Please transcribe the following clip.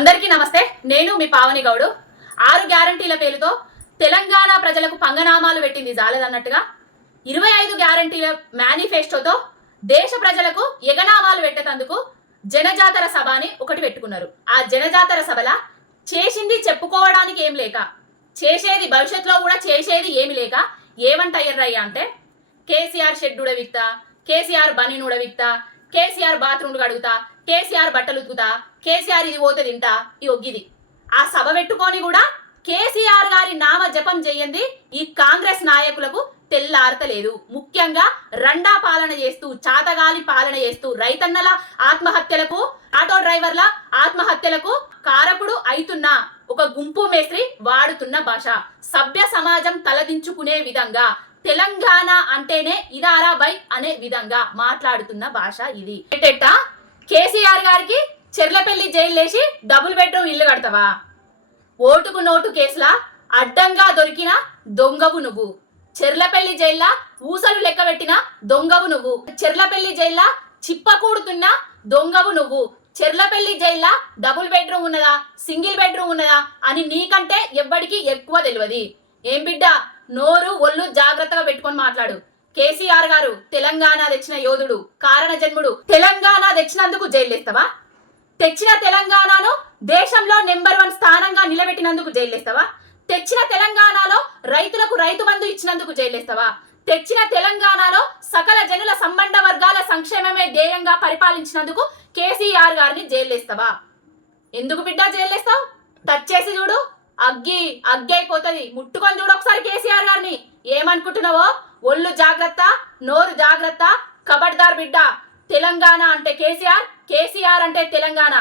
అందరికీ నమస్తే. నేను మీ పావని గౌడు. ఆరు గ్యారంటీల పేరుతో తెలంగాణ ప్రజలకు పంగనామాలు పెట్టింది జాలేదన్నట్టుగా ఇరవై ఐదు గ్యారంటీల మేనిఫెస్టోతో దేశ ప్రజలకు ఎగనామాలు పెట్టేటందుకు జనజాతర సభ అని ఒకటి పెట్టుకున్నారు. ఆ జనజాతర సభల చేసింది చెప్పుకోవడానికి ఏం లేక చేసేది భవిష్యత్తులో కూడా చేసేది ఏమి లేక ఏమంటాయ్యర్రయ్య అంటే కేసీఆర్ షెడ్ ఉడవిక్తా కేసీఆర్ బనీన్ ఉడవిక్తా కేసీఆర్ బాత్రూమ్ కడుగుతా కేసీఆర్ బట్టలు ఉతుకుతా కేసీఆర్ ఇది పోతే తింటా ఈ ఒగ్గిది ఆ సభ పెట్టుకొని కూడా కేసీఆర్ గారి నామ జపం చేయండి ఈ కాంగ్రెస్ నాయకులకు తెల్లారతలేదు. ముఖ్యంగా రండా పాలన చేస్తూ చాతగాలి పాలన చేస్తూ రైతన్నల ఆత్మహత్యలకు ఆటో డ్రైవర్ల ఆత్మహత్యలకు కారకుడు అయితున్న ఒక గుంపు మేస్త్రి వాడుతున్న భాష. సభ్య సమాజం తలదించుకునే విధంగా తెలంగాణ అంటేనే ఇదారా బై అనే విధంగా మాట్లాడుతున్న భాష ఇది. కేసీఆర్ గారికి చెర్లపల్లి జైలు లేచి డబుల్ బెడ్రూమ్ ఇల్లు కడతావా? ఓటుకు నోటు కేసులా? అడ్డంగా దొరికిన దొంగవు నువ్వు. చెర్లపల్లి జైల్లా ఊసలు లెక్క పెట్టిన దొంగవు నువ్వు. చెర్లపల్లి జైల్లా చిప్పకూడుతున్న దొంగవు నువ్వు. చెర్లపల్లి జైల్లా డబుల్ బెడ్రూమ్ ఉన్నదా? సింగిల్ బెడ్రూమ్ ఉన్నదా? అని నీకంటే ఎవ్వడికి ఎక్కువ తెలియదు ఏం బిడ్డ? నోరు ఒళ్ళు జాగ్రత్తగా పెట్టుకొని మాట్లాడు. కేసీఆర్ గారు తెలంగాణ తెచ్చిన యోధుడు కారణ జన్ముడు. తెలంగాణ తెచ్చినందుకు జైలేస్తావా తెచ్చిన తెలంగాణను దేశంలో నెంబర్ వన్ స్థానంగా నిలబెట్టినందుకు జైలేస్తావా తెచ్చిన తెలంగాణలో రైతులకు రైతు బంధు ఇచ్చినందుకు జైలేస్తావా తెచ్చిన తెలంగాణలో సకల జనుల సంబంధ వర్గాల సంక్షేమమే ధ్యేయంగా పరిపాలించినందుకు కేసీఆర్ గారిని జైలేస్తావా ఎందుకు బిడ్డ జైలేస్తావు టచ్ చేసి చూడు. అగ్గి అగ్గి అయిపోతుంది ముట్టుకొని చూడు ఒకసారి కేసీఆర్ గారిని. ఏమనుకుంటున్నావో? ఒళ్ళు జాగ్రత్త నోరు జాగ్రత్త. కబడ్దార్ బిడ్డ. తెలంగాణ అంటే కేసీఆర్ కేసీఆర్ అంటే తెలంగాణ.